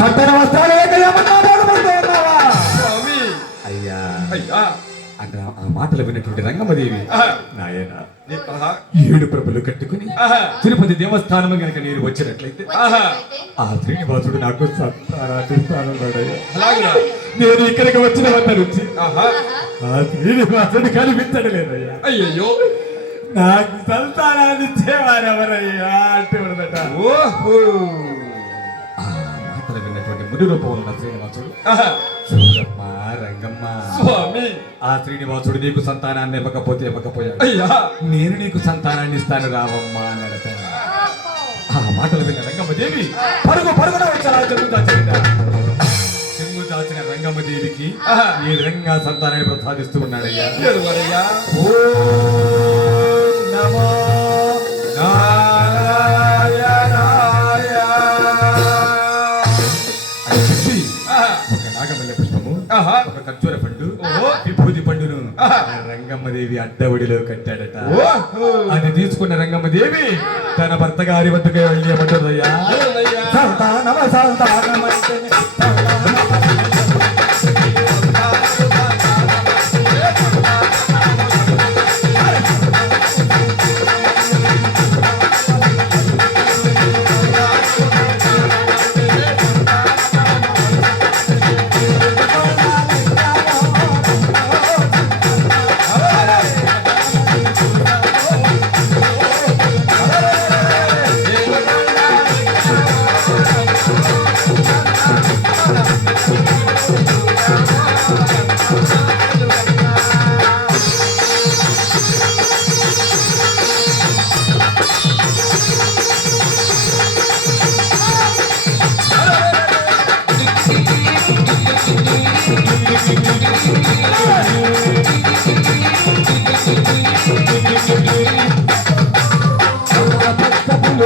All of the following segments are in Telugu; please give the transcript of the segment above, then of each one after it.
కట్టన వస్త్రాలు అయ్యా. అయ్యా. అంటే ఆ మాటలు విన్నటువంటి రంగమ్మదేవి ఆహా. నాయన. ఏడు ప్రభులు కట్టుకుని. తిరుపతి దేవస్థానము గనక నేను వచ్చినట్లయితే. ఆ. శ్రీనివాసుడు నాకు నేను ఇక్కడికి వచ్చిన వద్ద నుంచి ఆహా. ఆ శ్రీనివాసుడు కనిపించడం లేదయ్యా అయ్యయ్యో. నాకు సంతానాన్ని ఇచ్చేవారెవరయ్యా అంటే ఓహో. ముడి రూపంలో ఉన్న శ్రీనివాసుడు. చూడమ్మా రంగమ్మ. స్వామి. ఆ శ్రీనివాసుడు నీకు సంతానాన్ని ఇవ్వకపోతే ఇవ్వకపోయాడు. అయ్యా. నేను నీకు సంతానాన్ని ఇస్తాను రావమ్మా అన్నాడట ఆ మాటలు విన్న రంగమ్మదేవి పరుగు పరుగున వచ్చారా చెంగు దాచిన రంగమ్మదేవికి ఆహా. ఈ రంగా సంతానాన్ని ప్రసాదిస్తూ ఉన్నాడయ్యా. ఓం ఒక ఖర్జూర పండు. విభూతి పండును. రంగమ్మదేవి అడ్డవడిలో కట్టాడట. అది తీసుకున్న రంగమ్మదేవి తన భర్త గారి వద్దకు వెళ్ళి ఏమంటుందయ్యా?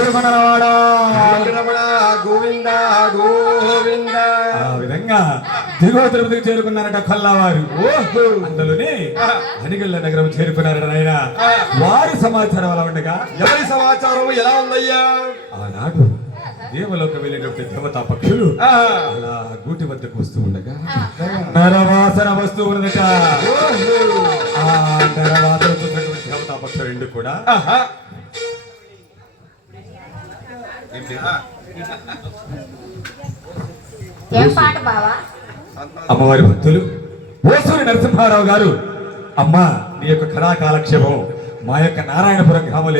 రమణ గోవింద గోవింద. ఆ విధంగా దిగువ తిరుపతికి చేరుకున్నారట కొల్లవారు. ఓహో. అందులోనే అనిగళ్ళ నగరం చేరుకున్నారట నాయన. వారి సమాచారం అలా ఉండగా ఎవరి సమాచారం ఎలా ఉందయ్యా? ఆనాడు దేవలోక వెళ్ళినటువంటి దేవతా పక్షులు. అలా గూటి వద్దకు వస్తూ ఉండగా నరవాసన వస్తూ ఉన్నదట. ఆ నరవాసన చూసినటువంటి దేవతా పక్షులు రెండు కూడా అమ్మవారి భక్తులు ఓసూరి నరసింహారావు గారు అమ్మ నీ యొక్క కళా కాలక్షేపం మా యొక్క నారాయణపురం గ్రామంలో